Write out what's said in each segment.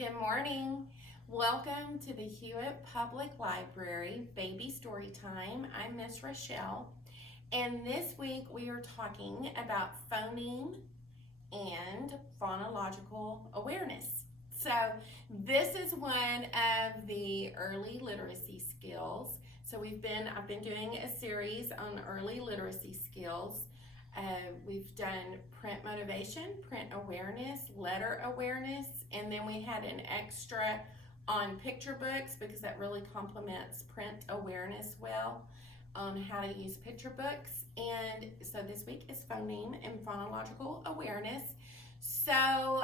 Good morning. Welcome to the Hewitt Public Library Baby Story Time. I'm Miss Rochelle, and this week we are talking about phoneme and phonological awareness. So this is one of the early literacy skills. So I've been doing a series on early literacy skills. We've done print motivation, print awareness, letter awareness, and then we had an extra on picture books because that really complements print awareness well on how to use picture books. And so this week is phoneme and phonological awareness. So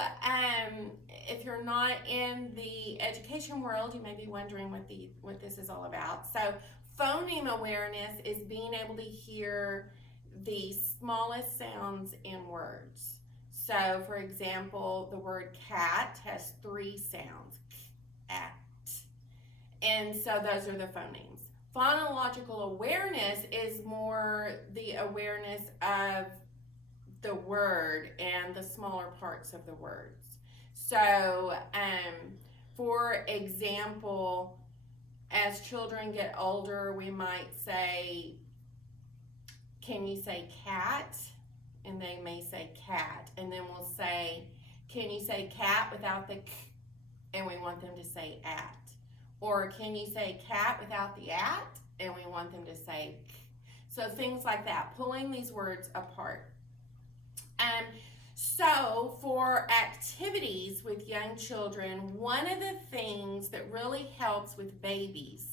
if you're not in the education world, you may be wondering what this is all about. So phoneme awareness is being able to hear the smallest sounds in words. So, for example, the word cat has 3 sounds, cat. And so those are the phonemes. Phonological awareness is more the awareness of the word and the smaller parts of the words. So, for example, as children get older, we might say, can you say cat? And they may say cat. And then we'll say, can you say cat without the k? And we want them to say at. Or can you say cat without the at? And we want them to say k. So things like that, pulling these words apart. So for activities with young children, one of the things that really helps with babies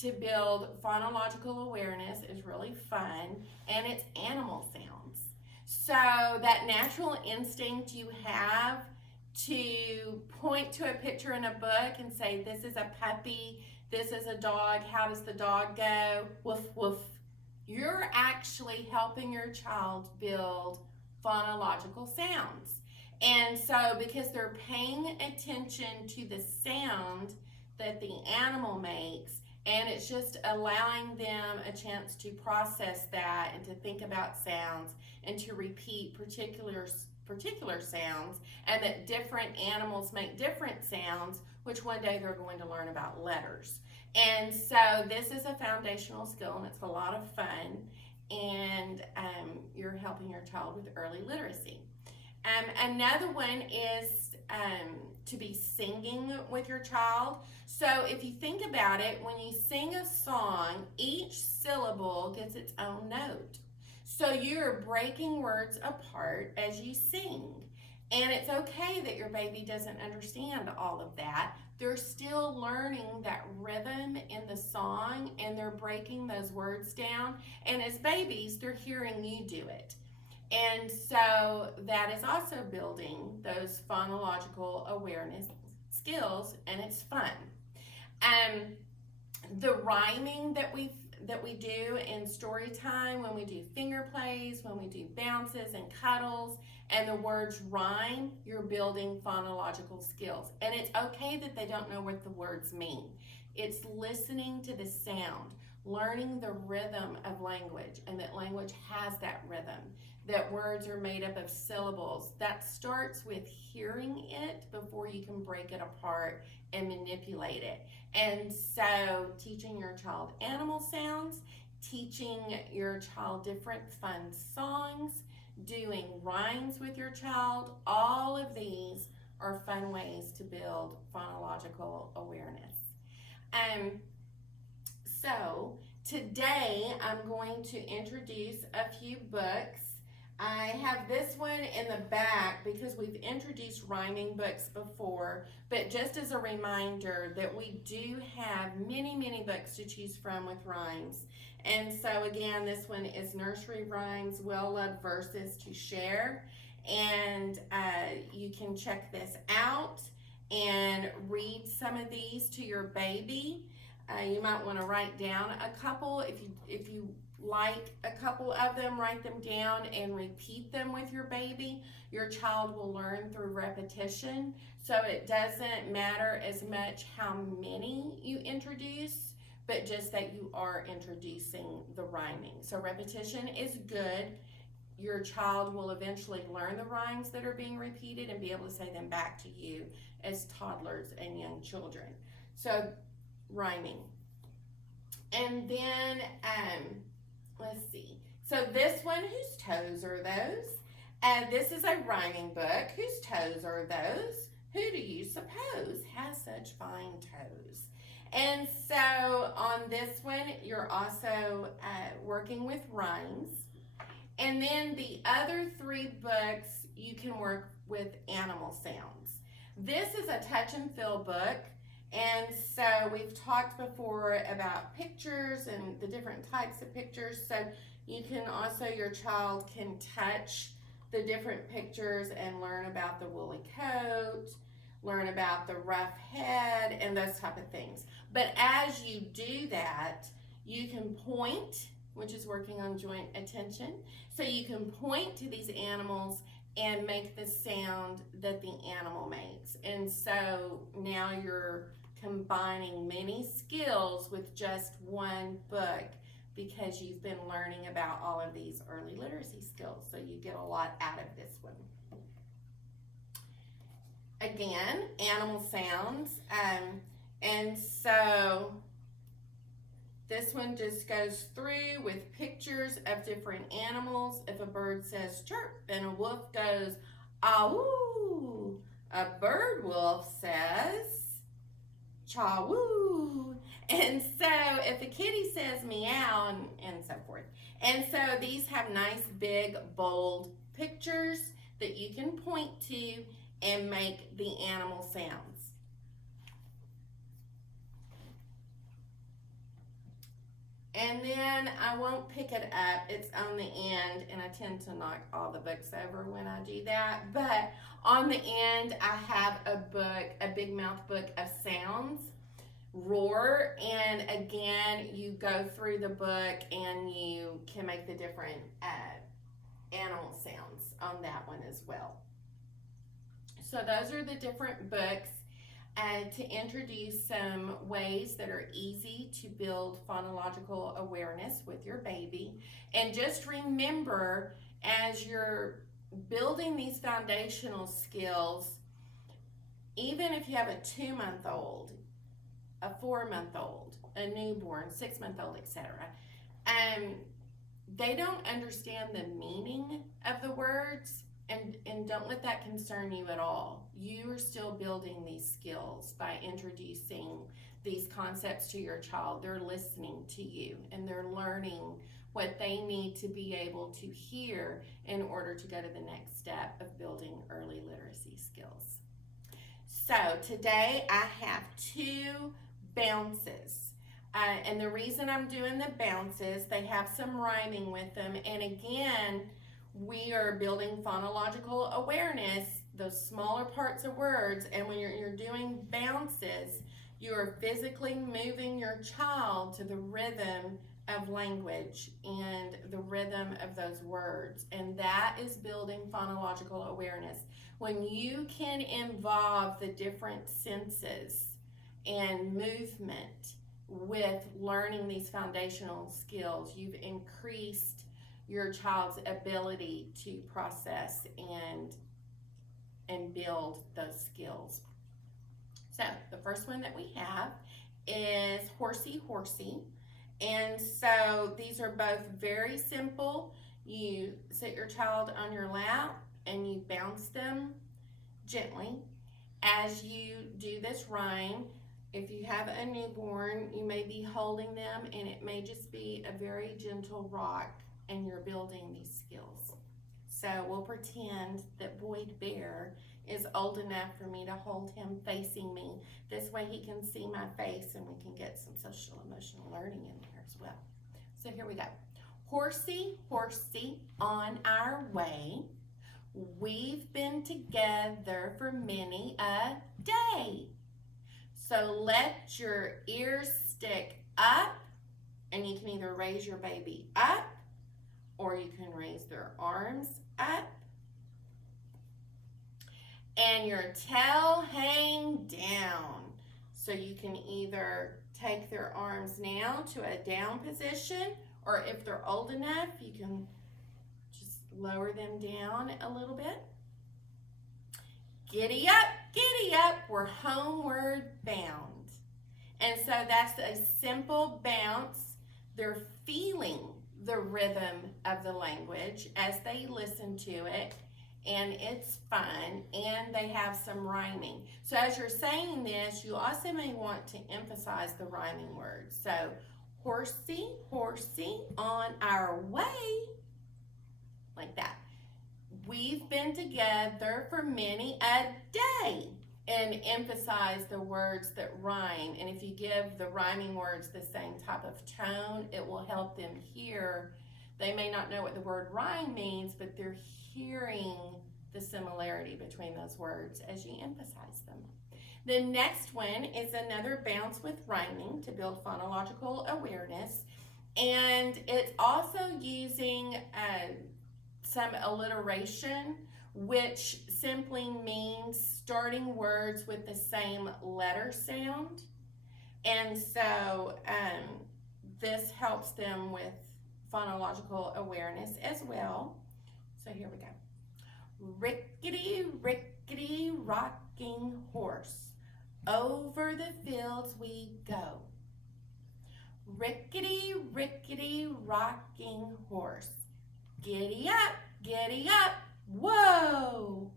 to build phonological awareness is really fun, and it's animal sounds. So that natural instinct you have to point to a picture in a book and say, this is a puppy, this is a dog, how does the dog go? Woof, woof. You're actually helping your child build phonological sounds. And so because they're paying attention to the sound that the animal makes, and it's just allowing them a chance to process that and to think about sounds and to repeat particular sounds, and that different animals make different sounds, which one day they're going to learn about letters. And so this is a foundational skill, and it's a lot of fun, and you're helping your child with early literacy. Another one is to be singing with your child. So if you think about it, when you sing a song, each syllable gets its own note. So you're breaking words apart as you sing. And it's okay that your baby doesn't understand all of that. They're still learning that rhythm in the song, and they're breaking those words down. And as babies, they're hearing you do it. And so that is also building those phonological awareness skills, and it's fun. The rhyming that we do in story time, when we do finger plays, when we do bounces and cuddles, and the words rhyme, you're building phonological skills. And it's okay that they don't know what the words mean. It's listening to the sound, learning the rhythm of language, and that language has that rhythm, that words are made up of syllables. That starts with hearing it before you can break it apart and manipulate it. And so teaching your child animal sounds, teaching your child different fun songs, doing rhymes with your child, all of these are fun ways to build phonological awareness. So today I'm going to introduce a few books. I have this one in the back because we've introduced rhyming books before, but just as a reminder that we do have many, many books to choose from with rhymes. And so again, this one is Nursery Rhymes, Well-Loved Verses to Share. And you can check this out and read some of these to your baby. You might want to write down a couple. If you like a couple of them, write them down and repeat them with your baby. Your child will learn through repetition. So it doesn't matter as much how many you introduce, but just that you are introducing the rhyming. So repetition is good. your child will eventually learn the rhymes that are being repeated and be able to say them back to you as toddlers and young children. So rhyming. And then, let's see. So this one, whose toes are those? This is a rhyming book. Whose toes are those? Who do you suppose has such fine toes? And so on this one, you're also working with rhymes. And then the other 3 books, you can work with animal sounds. This is a touch and feel book. And so we've talked before about pictures and the different types of pictures. So you can also, your child can touch the different pictures and learn about the woolly coat, learn about the rough head, and those type of things. But as you do that, you can point, which is working on joint attention. So you can point to these animals and make the sound that the animal makes. And so now you're combining many skills with just one book because you've been learning about all of these early literacy skills. So you get a lot out of this one. Again, animal sounds. And so this one just goes through with pictures of different animals. If a bird says chirp and a wolf goes ah-woo, a bird wolf says chaw-woo. And so if a kitty says meow, and so forth. And so these have nice, big, bold pictures that you can point to and make the animal sounds. And then I won't pick it up, it's on the end, and I tend to knock all the books over when I do that. But on the end, I have a book, a big mouth book of sounds, Roar, and again, you go through the book and you can make the different animal sounds on that one as well. So those are the different books to introduce some ways that are easy to build phonological awareness with your baby. And just remember, as you're building these foundational skills, even if you have a 2-month-old, a 4-month-old, a newborn, 6-month-old, etc., they don't understand the meaning of the words, and don't let that concern you at all. You are still building these skills by introducing these concepts to your child. They're listening to you and they're learning what they need to be able to hear in order to go to the next step of building early literacy skills. So today I have 2 bounces. And the reason I'm doing the bounces, they have some rhyming with them. And again, we are building phonological awareness, those smaller parts of words. And when you're doing bounces, you are physically moving your child to the rhythm of language and the rhythm of those words. And that is building phonological awareness. When you can involve the different senses and movement with learning these foundational skills, you've increased your child's ability to process and build those skills. So the first one that we have is Horsey, Horsey. And so these are both very simple. You sit your child on your lap and you bounce them gently. As you do this rhyme, if you have a newborn, you may be holding them and it may just be a very gentle rock, and you're building these skills. So we'll pretend that Boyd Bear is old enough for me to hold him facing me. This way he can see my face and we can get some social emotional learning in there as well. So here we go. Horsey, horsey, on our way. We've been together for many a day. So let your ears stick up, and you can either raise your baby up or you can raise their arms up. And your tail hang down. So you can either take their arms now to a down position, or if they're old enough, you can just Lower them down a little bit. Giddy up, we're homeward bound. And so that's a simple bounce. They're feeling the rhythm of the language as they listen to it, and it's fun, and they have some rhyming. So as you're saying this, you also may want to emphasize the rhyming words. So, horsey, horsey, on our way, like that. We've been together for many a day, and emphasize the words that rhyme. And if you give the rhyming words the same type of tone, it will help them hear. They may not know what the word rhyme means, but they're hearing the similarity between those words as you emphasize them. The next one is another bounce with rhyming to build phonological awareness, and it's also using some alliteration, which simply means starting words with the same letter sound. And so this helps them with phonological awareness as well. So here we go. Rickety, rickety, rocking horse, over the fields we go. Rickety, rickety, rocking horse, giddy up, whoa.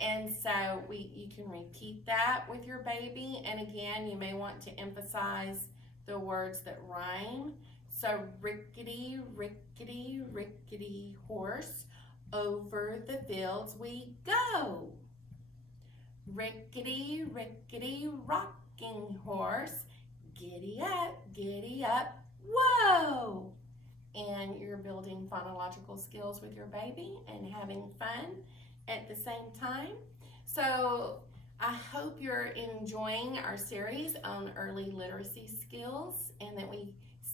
And so you can repeat that with your baby. And again, you may want to emphasize the words that rhyme. So rickety, rickety, rickety horse, over the fields we go. Rickety, rickety, rocking horse, giddy up, whoa. And you're building phonological skills with your baby and having fun at the same time. So I hope you're enjoying our series on early literacy skills, and that we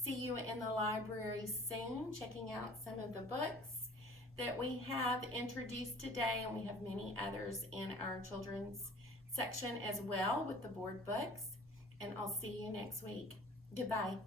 see you in the library soon, checking out some of the books that we have introduced today, and we have many others in our children's section as well with the board books. And I'll see you next week. Goodbye.